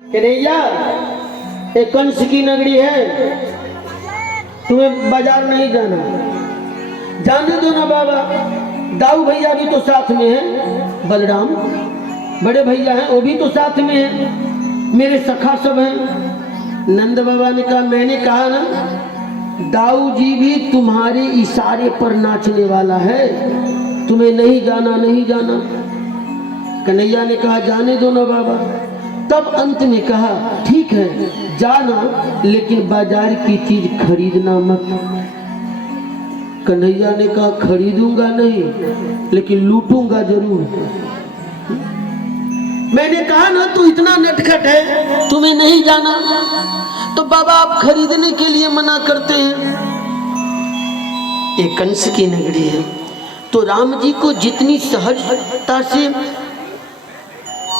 कन्हैया, एक कंस की नगरी है, तुम्हें बाजार नहीं जाना। जाने दो ना बाबा, दाऊ भैया भी तो साथ में है, बलराम बड़े भैया हैं वो भी तो साथ में हैं, मेरे सखा सब हैं। नंद बाबा ने कहा, मैंने कहा ना दाऊ जी भी तुम्हारे इशारे पर नाचने वाला है, तुम्हें नहीं जाना नहीं जाना। कन्हैया ने कहा जाने दो ना बाबा। तब अंत में कहा ठीक है जाना, लेकिन बाजार की चीज खरीदना मत। कन्हैया ने कहा खरीदूंगा नहीं, लेकिन लूटूंगा जरूर। मैंने कहा ना तू इतना नटखट है, तुम्हें नहीं जाना, तो बाबा आप खरीदने के लिए मना करते हैं। एक कंस की नगरी है, तो राम जी को जितनी सहजता से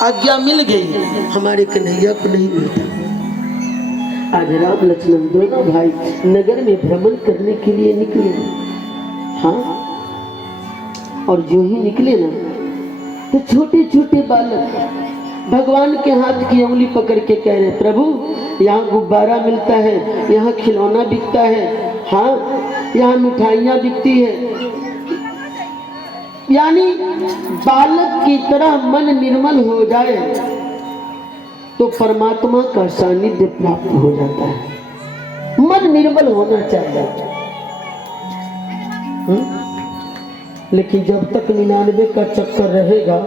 आज्ञा मिल गई, हमारे कन्हैया को नहीं मिलता। आज राम लक्ष्मण दोनों भाई नगर में भ्रमण करने के लिए निकले। हाँ, और जो ही निकले ना, तो छोटे छोटे बालक भगवान के हाथ की उंगली पकड़ के कह रहे, प्रभु यहाँ गुब्बारा मिलता है, यहाँ खिलौना बिकता है, हाँ यहाँ मिठाइयाँ बिकती है। यानी बालक की तरह मन निर्मल हो जाए तो परमात्मा का सानिध्य प्राप्त हो जाता है। मन निर्मल होना चाहिए। लेकिन जब तक 99 का चक्कर रहेगा,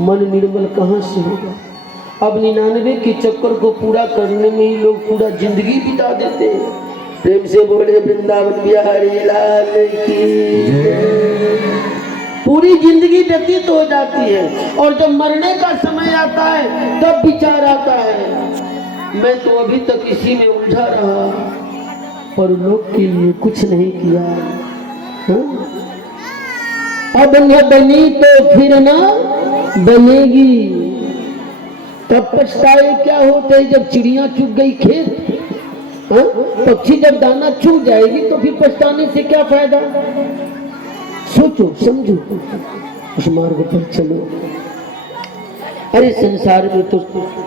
मन निर्मल कहाँ से होगा। अब 99 के चक्कर को पूरा करने में ही लोग पूरा जिंदगी बिता देते हैं। प्रेम से बोले वृंदावन बिहारी लाल की। पूरी जिंदगी व्यतीत हो जाती है, और जब मरने का समय आता है तब विचार आता है मैं तो अभी तक इसी में उलझा रहा, पर लोग के लिए कुछ नहीं किया। हाँ? अब न बनी तो फिर ना बनेगी। तब पछताए क्या होते है जब चिड़िया चुग गई खेत। हाँ? पक्षी जब दाना चुग जाएगी तो फिर पछताने से क्या फायदा। सोचो समझो, उस मार्ग पर चलो। अरे संसार में तो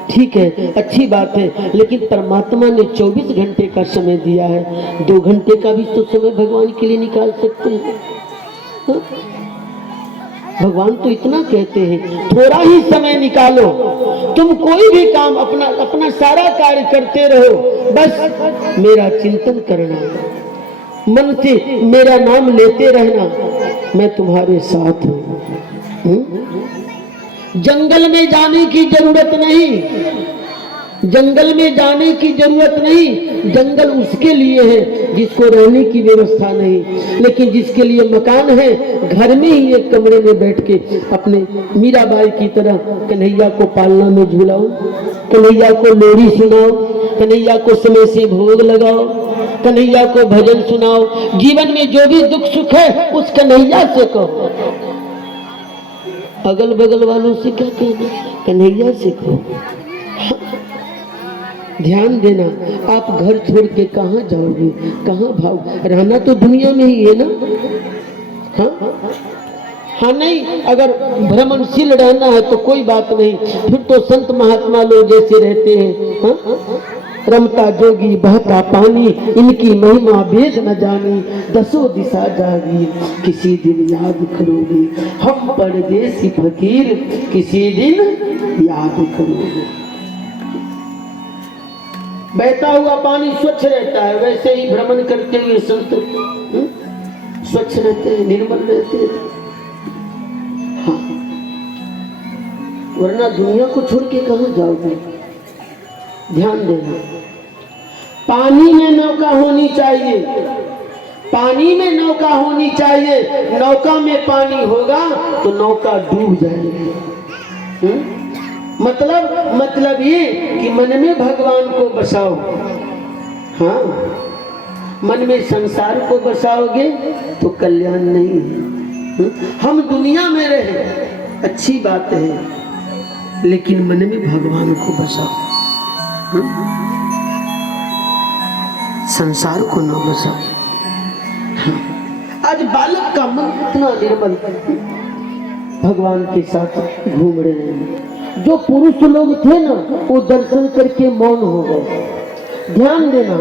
ठीक है, अच्छी बात है, लेकिन परमात्मा ने 24 घंटे का समय दिया है, 2 घंटे का भी तो समय भगवान के लिए निकाल सकते हैं। हाँ? भगवान तो इतना कहते हैं थोड़ा ही समय निकालो, तुम कोई भी काम अपना सारा कार्य करते रहो, बस मेरा चिंतन करना, मन से मेरा नाम लेते रहना, मैं तुम्हारे साथ हूं। जंगल में जाने की जरूरत नहीं, जंगल में जाने की जरूरत नहीं। जंगल उसके लिए है जिसको रहने की व्यवस्था नहीं, लेकिन जिसके लिए मकान है, घर में ही एक कमरे में बैठ के अपने मीराबाई की तरह कन्हैया को पालना में झूलाओ, कन्हैया को लोरी सुनाओ, कन्हैया को समय से भोग लगाओ, कन्हैया को भजन सुनाओ। जीवन में जो भी दुख सुख है उस कन्हैया से कहो। अगल बगल वालों से क्या कहना, कन्हैया से कहो। ध्यान देना, आप घर छोड़ के कहाँ जाओगे, कहाँ भाग, रहना तो दुनिया में ही है ना। हाँ हाँ, नहीं अगर भ्रमणशील रहना है तो कोई बात नहीं, फिर तो संत महात्मा लोग जैसे रहते हैं। हाँ? रमता जोगी बहता पानी, इनकी महिमा वेद न जानी, 10 दिशा जागी, किसी दिन याद करोगे हम परदेसी फकीर, किसी दिन याद करोगे। बहता हुआ पानी स्वच्छ रहता है, वैसे ही भ्रमण करते हुए संत स्वच्छ रहते हैं, निर्मल रहते हैं। हाँ, वरना दुनिया को छोड़ के कहाँ जाओगे। ध्यान देना, पानी में नौका होनी चाहिए, पानी में नौका होनी चाहिए। नौका में पानी होगा तो नौका डूब जाएगी। मतलब ये कि मन में भगवान को बसाओ। हाँ, मन में संसार को बसाओगे तो कल्याण नहीं है। हम दुनिया में रहे अच्छी बात है, लेकिन मन में भगवान को बसाओ, संसार को न बसाओ। हाँ। आज बालक का मन इतना निर्मल भगवान के साथ घूम रहे हैं, जो पुरुष लोग थे ना वो दर्शन करके मौन हो गए। ध्यान देना,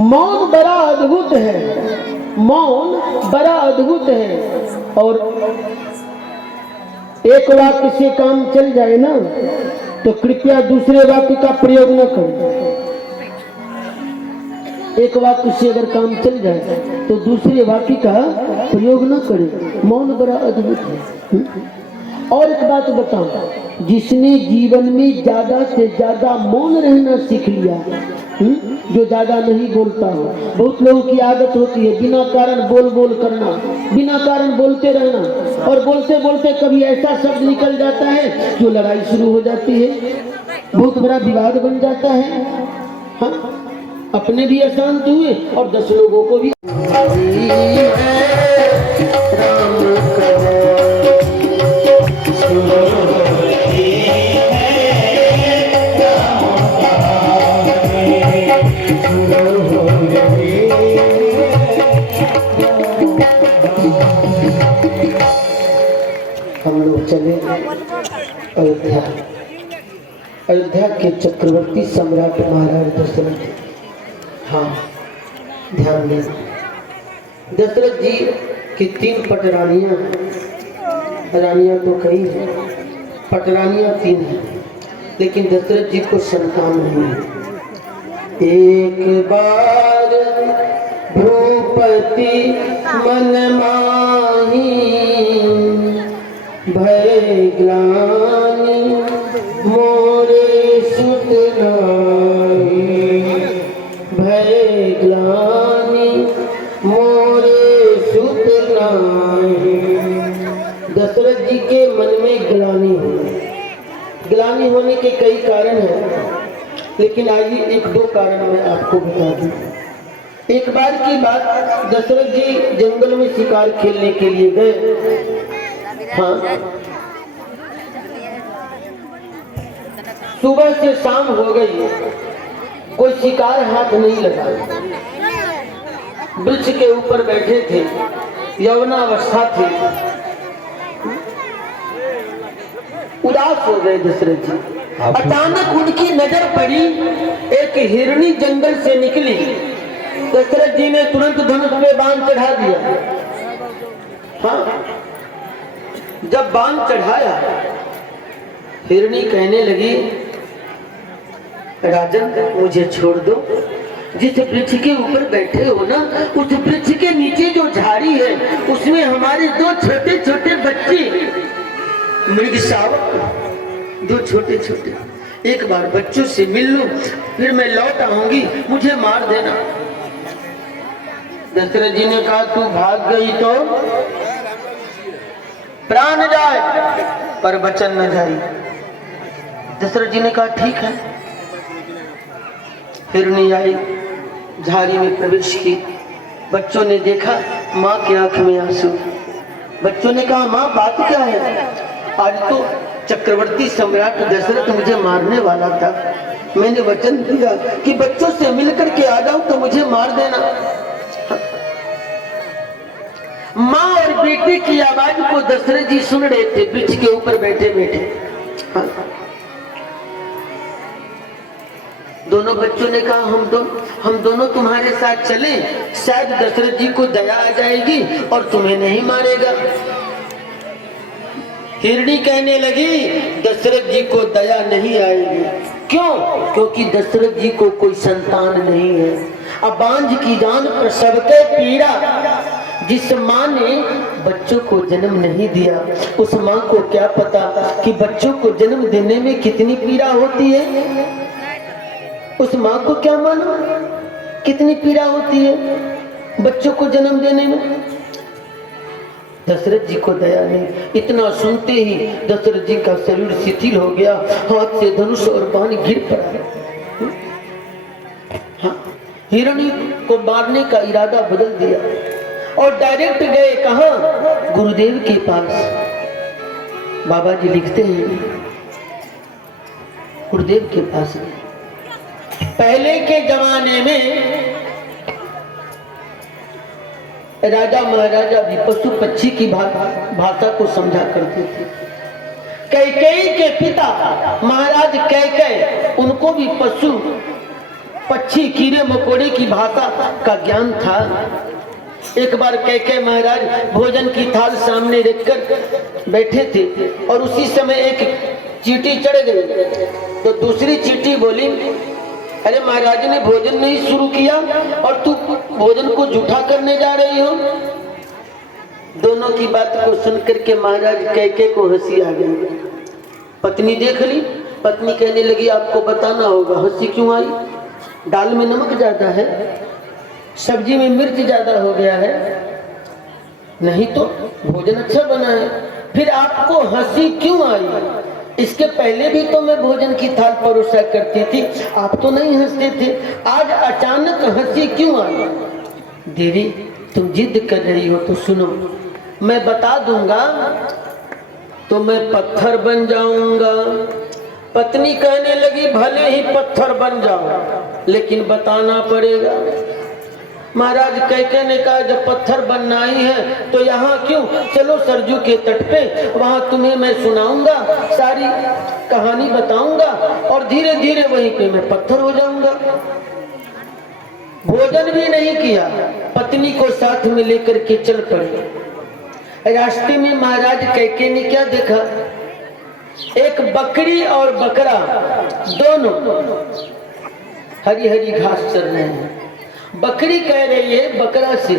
मौन बड़ा अद्भुत है, मौन बड़ा अद्भुत है। और एक वाक्य से काम चल जाए ना तो कृपया दूसरे वाक्य का प्रयोग न करें। एक वाक्य से अगर काम चल जाए तो दूसरे वाक्य का प्रयोग न करें। मौन बड़ा अद्भुत है। और एक बात बताऊं, जिसने जीवन में ज्यादा से ज्यादा मौन रहना सीख लिया, जो ज्यादा नहीं बोलता हो। बहुत लोगों की आदत होती है बिना कारण बोल बोल करना, बिना कारण बोलते रहना, और बोलते बोलते कभी ऐसा शब्द निकल जाता है जो लड़ाई शुरू हो जाती है, बहुत बड़ा विवाद बन जाता है। हाँ, अपने भी अशांत हुए और 10 लोगों को भी। हम लोग चले अयोध्या। अयोध्या के चक्रवर्ती सम्राट महाराज दशरथ। हाँ, ध्यान दें, दशरथ जी की 3 पटरानियां, रानियां तो कई हैं, पटरानियां 3 हैं, लेकिन दशरथ जी को संतान नहीं है। एक बार भ्रूपति मन माही, भय ग्लानि मोरे सुत नाहि, भय ग्लानि मोरे सुत नाहि। दशरथ जी के मन में ग्लानि हो। ग्लानि होने के कई कारण हैं, लेकिन आइए 1-2 कारण मैं आपको बता दूं। एक बार की बात, दशरथ जी जंगल में शिकार खेलने के लिए गए। हाँ, सुबह से शाम हो गई, कोई शिकार हाथ नहीं लगा। वृक्ष के ऊपर बैठे थे, यौवनावस्था थी, उदास हो गए दशरथ जी। अचानक उनकी नजर पड़ी, एक हिरनी जंगल से निकली। दशरथ जी ने तुरंत धनुष में बाण चढ़ा दिया। हाँ, जब बाण चढ़ाया, हिरनी कहने लगी, राजन मुझे छोड़ दो। जिस वृक्ष के ऊपर बैठे हो ना, उस वृक्ष के नीचे जो झाड़ी है उसमें हमारे 2 छोटे छोटे बच्चे, मृग शावक 2 छोटे छोटे, एक बार बच्चों से मिल लो, फिर मैं लौट आऊंगी, मुझे मार देना। दशरथ जी ने कहा, तू भाग गई तो प्राण जाए पर वचन न जाए। दशरथ जी ने कहा, ठीक है। हिरनी आई, झाड़ी में प्रवेश की। बच्चों ने देखा, माँ की आंख में आंसू। बच्चों ने कहा, माँ बात क्या है? आज तो चक्रवर्ती सम्राट दशरथ मुझे मारने वाला था, मैंने वचन दिया कि बच्चों से मिलकर के आ जाऊं तो मुझे मार देना। माँ और बेटे की आवाज को दशरथ जी सुन रहे थे, वृक्ष के ऊपर बैठे बैठे। हाँ। दोनों बच्चों ने कहा, हम दोनों तुम्हारे साथ चले, शायद दशरथ जी को दया आ जाएगी और तुम्हें नहीं मारेगा। हिरनी कहने लगी, दशरथ जी को दया नहीं आएगी। क्यों? क्योंकि दशरथ जी को कोई संतान नहीं है। अब बांझ की जान प्रसव के पीड़ा। जिस माँ ने बच्चों को जन्म नहीं दिया, उस माँ को क्या पता कि बच्चों को जन्म देने में कितनी पीड़ा होती है। उस माँ को क्या मालूम कितनी पीड़ा होती है बच्चों को जन्म देने में। दशरथ जी को दया नहीं। इतना सुनते ही दशरथ जी का शरीर शिथिल हो गया, हाथ से धनुष और बाण गिर पड़ा। हाँ, हिरणी को मारने का इरादा बदल दिया और डायरेक्ट गए कहाँ? गुरुदेव के पास। बाबा जी लिखते हैं, गुरुदेव के पास गए। पहले के जमाने में राजा महाराजा भी पशु पक्षी की भाषा को समझा करते थे। कैकेयी के पिता महाराज कैकेय, उनको भी पशु पक्षी कीड़े मकोड़े की भाषा का ज्ञान था। एक बार कैकेय महाराज भोजन की थाल सामने रखकर बैठे थे और उसी समय एक चींटी चढ़ गई। तो दूसरी चींटी बोली, अरे महाराज ने भोजन नहीं शुरू किया और तू भोजन को जूठा करने जा रही हो। दोनों की बात को सुनकर के महाराज कैकेय को हंसी आ गई। पत्नी देख ली, पत्नी कहने लगी, आपको बताना होगा। हंसी क्यों आई? दाल में नमक ज्यादा है, सब्जी में मिर्च ज्यादा हो गया है, नहीं तो भोजन अच्छा बना है, फिर आपको हंसी क्यों आई? इसके पहले भी तो मैं भोजन की थाल परोसा करती थी, आप तो नहीं हंसते थे, आज अचानक हंसी क्यों आई? देवी तुम जिद कर रही हो तो सुनो, मैं बता दूंगा तो मैं पत्थर बन जाऊंगा। पत्नी कहने लगी, भले ही पत्थर बन जाओ लेकिन बताना पड़ेगा। महाराज कैकेय ने कहा, जब पत्थर बनना ही है तो यहाँ क्यों, चलो सरजू के तट पे, वहां तुम्हें मैं सुनाऊंगा, सारी कहानी बताऊंगा और धीरे धीरे वहीं पे मैं पत्थर हो जाऊंगा। भोजन भी नहीं किया, पत्नी को साथ में लेकर के चल पड़े। रास्ते में महाराज कैकेय ने क्या देखा, एक बकरी और बकरा दोनों हरी हरी घास चर रहे हैं। बकरी कह रही है बकरा से,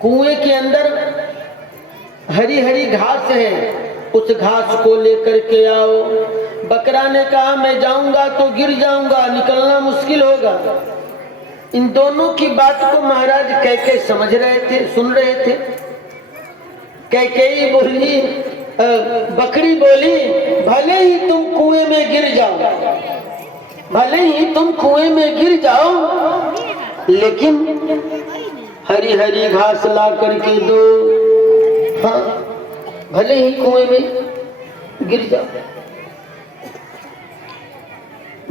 कुएं के अंदर हरी हरी घास है, उस घास को लेकर के आओ। बकरा ने कहा, मैं जाऊंगा तो गिर जाऊंगा, निकलना मुश्किल होगा। इन दोनों की बात को महाराज कैकेय समझ रहे थे, सुन रहे थे। कैकेयी बोली, बकरी बोली, भले ही तुम कुएं में गिर जाओ, भले ही तुम कुएं में गिर जाओ, लेकिन हरी हरी घास ला करके दो। हाँ, भले ही कुएं में गिर जाओ।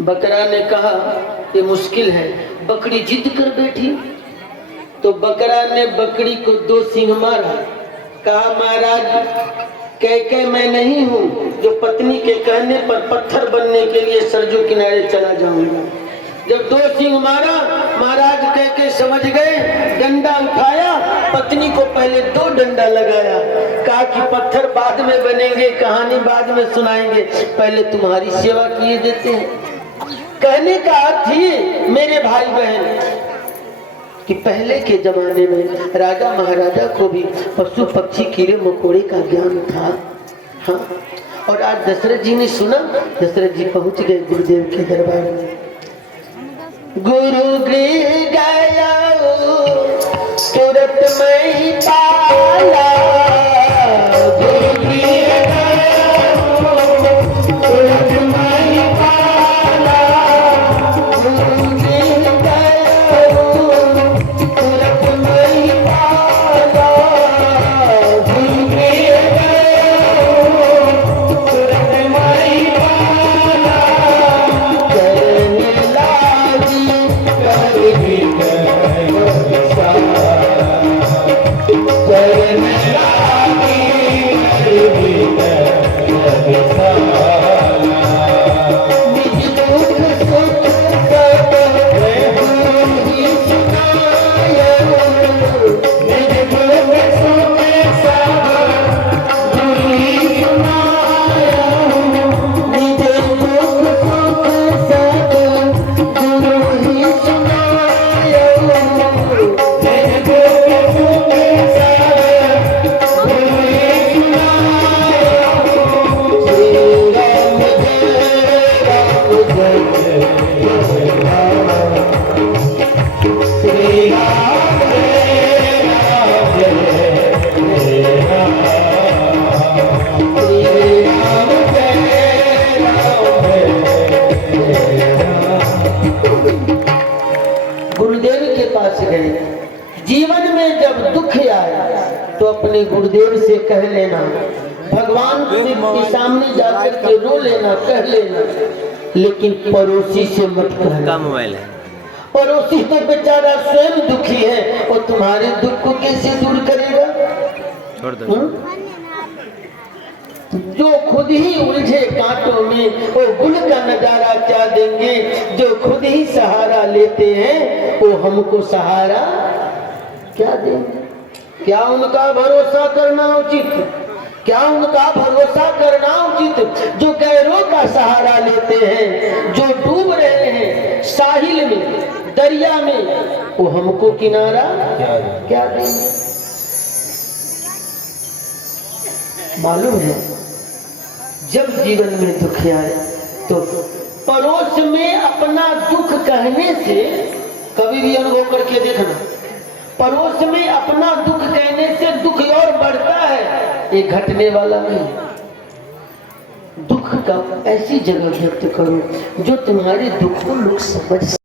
बकरा ने कहा, ये मुश्किल है। बकरी जिद कर बैठी तो बकरा ने बकरी को 2 सींग मारा। कहा, महाराज कैकेय मैं नहीं हूँ जो पत्नी के कहने पर पत्थर बनने के लिए सरजू किनारे चला जाऊंगा। जब 2 सींग मारा, महाराज कैकेय समझ गए, डंडा उठाया, पत्नी को पहले 2 डंडा लगाया। कहा कि पत्थर बाद में बनेंगे, कहानी बाद में सुनाएंगे, पहले तुम्हारी सेवा किए देते हैं। कहने का अर्थ ही मेरे भाई बहन कि पहले के जमाने में राजा महाराजा को भी पशु पक्षी कीड़े मकोड़े का ज्ञान था। हाँ, और आज दशरथ जी ने सुना, दशरथ जी पहुंच गए गुरुदेव के दरबार में। गुरु गृह गया तुरंत मैं ही पाला, गुरु गृह गया तुरंत मैं ही पाला, गुरु गृह गया तुरंत मैं ही पाला, गुरु गृह गया तुरंत मैं ही पाला। करने लागी कर भी जीवन में जब दुख आए तो अपने गुरुदेव से कह लेना, भगवान के सामने जाकर के रो लेना, कह लेना, लेकिन पड़ोसी से मत कहना। मोबाइल है, पड़ोसी तो बेचारा स्वयं दुखी है, और तुम्हारे दुख को कैसे दूर करेगा? छोड़ दो। जो खुद ही उलझे कांटों में वो गुल का नजारा क्या देंगे। जो खुद ही सहारा लेते हैं वो हमको सहारा क्या देंगे। क्या उनका भरोसा करना उचित, क्या उनका भरोसा करना उचित। जो गैरों का सहारा लेते हैं, जो डूब रहे हैं साहिल में दरिया में, वो हमको किनारा क्या देंगे। मालूम है जब जीवन में दुख आए तो पड़ोस में अपना दुख कहने से, कभी भी अनुभव करके देखना, पड़ोस में अपना दुख कहने से दुख और बढ़ता है, ये घटने वाला नहीं। दुख का ऐसी जगह व्यक्त करो जो तुम्हारे दुख को लोग समझ